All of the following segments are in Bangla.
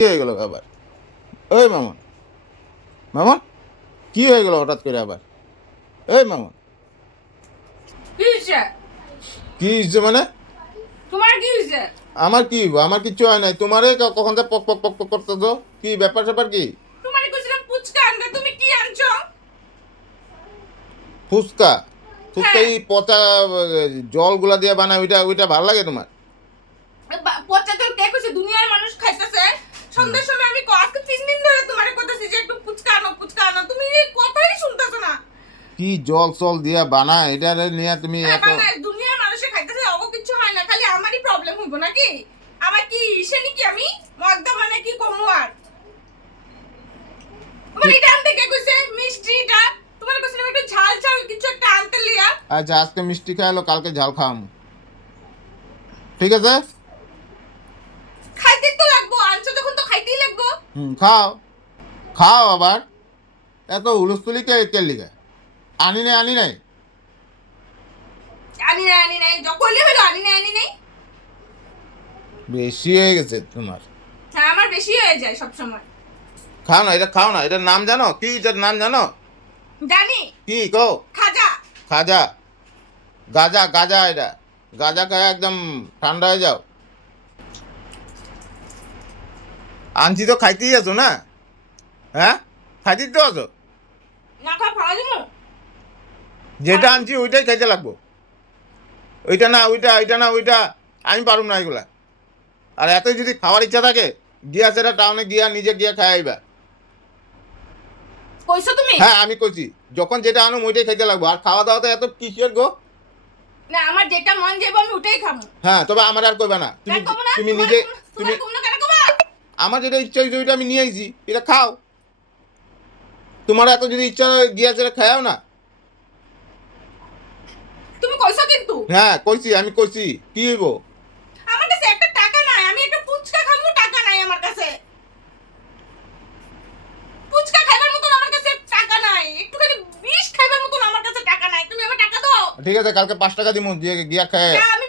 কি হয়ে গেল আবার? ওই মামুন, মামুন, কি হয়ে গেল হঠাৎ করে আবার? এই মামুন, কি হইছে? কি হয়েছে মানে? তোমার কি হইছে? আমার কি হইবো? আমার কিচ্ছু হয় নাই। তোমারে কখন থেকে পক পক পক পক করতেছো? কি ব্যাপার স্যাপার কি? তোমারে কইছিলাম ফুচকা আনতে, তুমি কি আনছো? ফুচকা? ফুচকা হ্যাঁ, এই পচা জলগুলা দিয়ে বানায়, ওইটা ওইটা ভালো লাগে তোমার? পচা তেল কে কইছে? দুনিয়ার মানুষ খাইতেছে। সন্ধ্যার সময় আমি আজকে 3 দিন ধরে তোমারে কইতাছি যে একটু ফুচকা আনো, ফুচকা আনো। তুমি এই কথাই শুনতেছো না। কি জল সল দিয়া বানায় এটা নিয়ে তুমি এত? বাংলাদেশ দুনিয়ার মানুষে খাইতেছে, অগো কিছু হয় না, খালি আমারই প্রবলেম হইব নাকি? আমার কি ইসে নাকি আমি মগদা মানে কি কমু আর? মানে এটা আনতে কে কইছে? মিষ্টিটা তোমার কইছিলাম একটু ঝাল ঝাল কিছু একটা আনতে লিয়া। আচ্ছা, আজকে মিষ্টি খাইলো, কালকে ঝাল খাওয়াম, ঠিক আছে? খাইতে তো লাগবো, আনছো যখন তো খাইতেই লাগবো। খাও, খাও আবার। এত হুলস্থুলি কে লিগা? আনি নাই, আনি নাই। আনি নাই যখনই হলো আনি নাই। বেশি হয়ে গেছে তোমার। হ্যাঁ, আমার বেশি হয়ে যায় সব সময়। খাও না, এটা খাও না। এটার নাম জানো? কি এটার নাম জানো? জানি। কি কো? খাজা। খাজা? গাজা, গাজা এটা। গাজা খায় একদম ঠান্ডা হয়ে যাও। আনছি তো খাইতেই আছো না? হ্যাঁ, খাইতেই তো আছো। না খা ভাড়া দিমু। যেটা আনছি ওইটাই খাইতে লাগবো। ওইটা না ওইটা, ওইটা না ওইটা। আমি পারুম না এগুলা। আর এতই যদি খাওয়ার ইচ্ছা থাকে, গিয়া সেটা টাউনে গিয়া নিজে গিয়া খাই আইবা। কইছো তুমি? হ্যাঁ, আমি কইছি যখন যেটা আনুম ওইটাই খাইতে লাগবো। আর খাওয়া দাওয়াতে এত কিসের গো? না, আমার যেটা মন যাইবো আমি ওটাই খাবো। হ্যাঁ, তবে আমার আর কইবা না। তুমি কেন কমু না? তুমি নিজে তুমি তোমার কমু না কেন কমা? আমার যেটা ইচ্ছা হয়েছে ওইটা আমি নিয়ে আইছি, এটা খাও। তোমার এত যদি ইচ্ছা হয় গিয়া সেটা খাও না। তুমি কইছো কিন্তু। হ্যাঁ কইছি, আমি কইছি। কি হইব? আমার কাছে একটা টাকা নাই, আমি একটা ফুচকা খাবো, টাকা নাই আমার কাছে। ফুচকা খাইবার মতন আমার কাছে টাকা নাই, একটুখানি বিষ খাইবার মতন আমার কাছে টাকা নাই। তুমি আমার টাকা দাও। ঠিক আছে, কালকে 5 টাকা দিমু, দিয়ে গিয়া খায়। না, আমি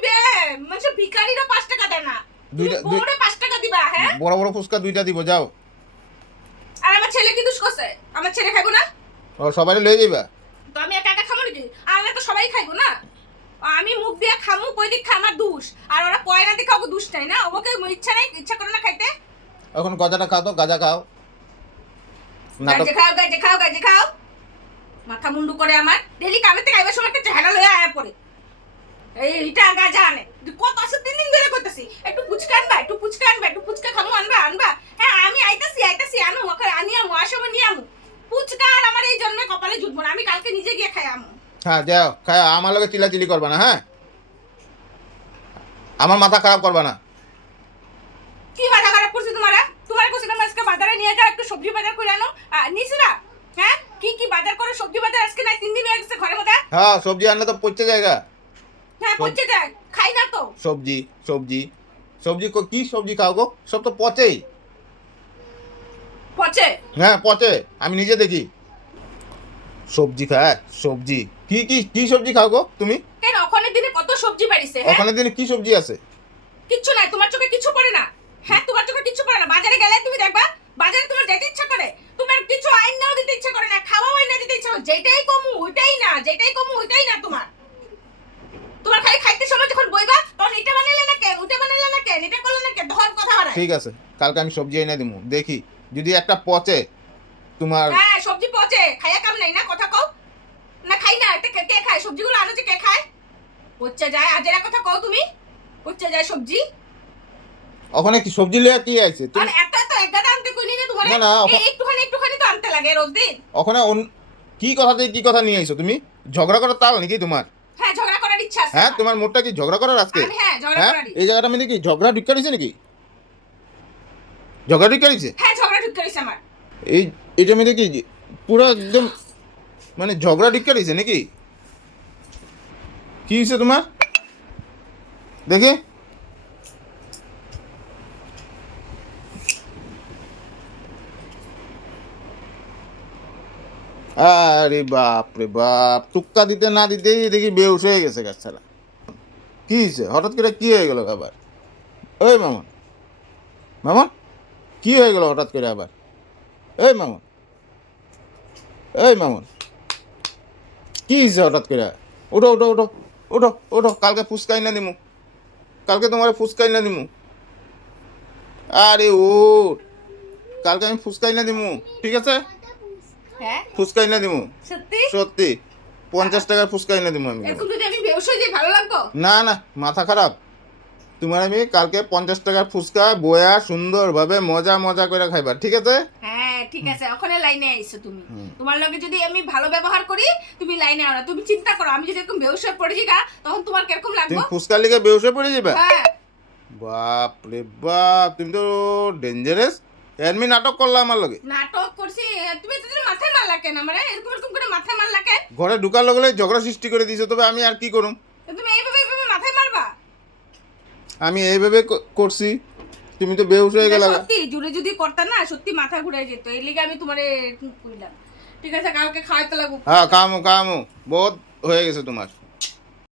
মানে ভিখারিরা 5 টাকা দেয় না। তুমি দুইটা বড়ে 5 টাকা দিবা, হ্যাঁ? বড় বড় ফুচকা 2টা দিব, যাও। আর আমার ছেলে কি দুষ করছে? আমার ছেলে খাইবো না? ও সবাই লয়ে যাইবা? তো আমি একা একা খাবো নাকি? আনলে তো সবাই খাইবো না? আমি মুখ দিয়ে খামু, কই দিক খা আমার দুষ। আর ওরা কয় না দেখে ওকে দুষ নাই না? ওকে ইচ্ছা নাই, ইচ্ছা করে না খাইতে? এখন গজাটা খাও তো, গাজা খাও। নাটক। গাজে খাও, গাজে খাও, গাজে খাও। মাথা মুন্ডু করে আমার ডেলি কামে থেকে আইবার সময় একটা চেহারা লয়ে আয়া পড়ে। এইটা গাজা আনে। কত আছে 3 দিন ধরে কইতাছি। একটু ফুচকা আনবা, একটু ফুচকা আনবা, একটু ফুচকা খামু, আনবা আনবা। হ্যাঁ, আমি আইতাছি আনো ওকে আনিয়া মু আসবে নিয়ে আমু। ফুচকা আর আমার এই জন্মে কপালে জুটবো না। আমি কালকে নিজে গিয়ে খাই আমু। হ্যাঁ যাও, খাও। আমার লগে চিল্লাচিল্লি করবা না, হ্যাঁ? আমার মাথা খারাপ করবা না। কি মাথা খারাপ করছে তোমারা? তোমার কইছিলাম আজকে বাজারে নিয়ে যাও, একটু সবজি বাজার করে আনো। নিছিরা? হ্যাঁ? কি কি বাজার করে সবজি বাজার আজকে নাই 3 দিন হয়ে গেছে ঘরে মধ্যে? হ্যাঁ, সবজি আনলে তো পচে জায়গা। হ্যাঁ, পচে যায়। খাই না তো। সবজি, সবজি, সবজি কি সবজি খাও গো? সব তো পচেই। পচে? হ্যাঁ পচে, আমি নিজে দেখি। সবজি খায়, সবজি। কি কি কি সবজি খাও গো তুমি? কেন ওখানে দিনে কত সবজি বাড়িছে, হ্যাঁ? ওখানে দিনে কি সবজি আছে? কিচ্ছু নাই, তোমার চোখে কিছু পড়ে না। হ্যাঁ, তোমার চোখে কিছু পড়ে না। বাজারে গেলে তুমি দেখবা, বাজারে তোমার যেতে ইচ্ছা করে। তোমার কিছু আইন নাও দিতে ইচ্ছা করে না, খাওয়াও আইন না দিতে ইচ্ছা করে। যেটাই কমু ওইটাই না, যেটাই কমু ওইটাই না তোমার। তোমার খালি খাইতে সময় যখন বইবা তখন এটা বানাইলে না কেন, ওটা বানাইলে না কেন, এটা করলে না কেন, তখন কথা বাড়ায়। ঠিক আছে, কালকে আমি সবজি এনে দিমু, দেখি যদি একটা পচে তোমার। হ্যাঁ, সবজি পচে, খাইয়া কাম নাই না, কথা কও। না খাই না, এটা কে খায়? সবজিগুলো আনো যে কে খায়? পচে যায়, আজ এরা কথা কও তুমি। পচে যায় সবজি। ওখানে কি সবজি লইয়া কি আইছে আর তুমি? এত এত এক গাদা আনতে কইনি না তোমারে? না না, একটুখানি একটুখানি তো আনতে লাগে রোজ দিন। ওখানে কি কথা থেকে কি কথা নিয়ে আইছো তুমি? ঝগড়া করার তাল নাকি তোমার? হ্যাঁ, ঝগড়া করার ইচ্ছা আছে। হ্যাঁ, তোমার মোটটা কি ঝগড়া করার আজকে? হ্যাঁ, ঝগড়া হ্যাঁ, করারই। এই জায়গাটা মানে কি ঝগড়া ঢুকা দিছে নাকি? ঝগড়া ঢুকা দিছে? হ্যাঁ, ঝগড়া ঠিক করেছে আমার। এই এটা মানে কি পুরো একদম মানে ঝগড়া ঢুকা দিছে নাকি? কি হয়েছে তোমার? দেখে। আরে বাপ রে বাপ, টুক্কা দিতে না দিতেই দেখি বেহুশ হয়ে গেছে গাছছাড়া। কি হয়েছে হঠাৎ করে? কি হয়ে গেল আবার? ওই মামন, মামন, কি হয়ে গেল হঠাৎ করে আবার? এই মামুন, এই মামুন, কি হয়েছে হঠাৎ করে? ওঠো ওঠো ওঠো ওঠো ওঠো, কালকে ফুচকা না দিমু, কালকে তোমার ফুচকা না দিমু। আরে ওঠ, কালকে আমি ফুচকা না দিমু, ঠিক আছে? হ্যাঁ ফুচকা না দিমু, সত্যি? সত্যি 50 টাকার ফুচকা না দিমু আমি। এরকম যদি আমি বেহুশ হয়ে যাই ভালো লাগবো? না না, মাথা খারাপ। তোমার আমি কালকে 50 টাকার ফুচকা বয়া সুন্দরভাবে মজা মজা করে খাইবা, ঠিক আছে? হ্যাঁ ঠিক আছে, ওখানে লাইনে আইছো তুমি। হুম। তোমার লগে যদি আমি ভালো ব্যবহার করি তুমি লাইনে আও না। তুমি চিন্তা করো আমি যদি এরকম বেহুশ হয়ে পড়ে যাই তখন তোমার কিরকম তুমি লাগবে? ফুচকার লিগে বেউসে পড়ে যাবে? হ্যাঁ বাপ রে বাপ, তুমি তো ডেঞ্জারাস। এমনি নাটক করলা আমার লগে। নাটক করছি, তুমি তো মাথায় মারলা কেন মানে এরকম এরকম করে মাথায় মারলা কেন? ঘরে ঢুকার লগে লগে ঝগড়া সৃষ্টি করে দিয়েছো, তবে আমি আর কি করুম? তুমি এইভাবে এইভাবে মাথায় মারবা? আমি এইভাবে করছি, তুমি তো বেহুশ হয়ে গেলা। সত্যি জুড়ে যদি করতা না সত্যি মাথা ঘুরে যেত, এই লিগে আমি তোমারে কইলাম। ঠিক আছে কালকে খাওয়াইতে লাগবো। হ্যাঁ, কামো কামো, বহুত হয়ে গেছে তোমার।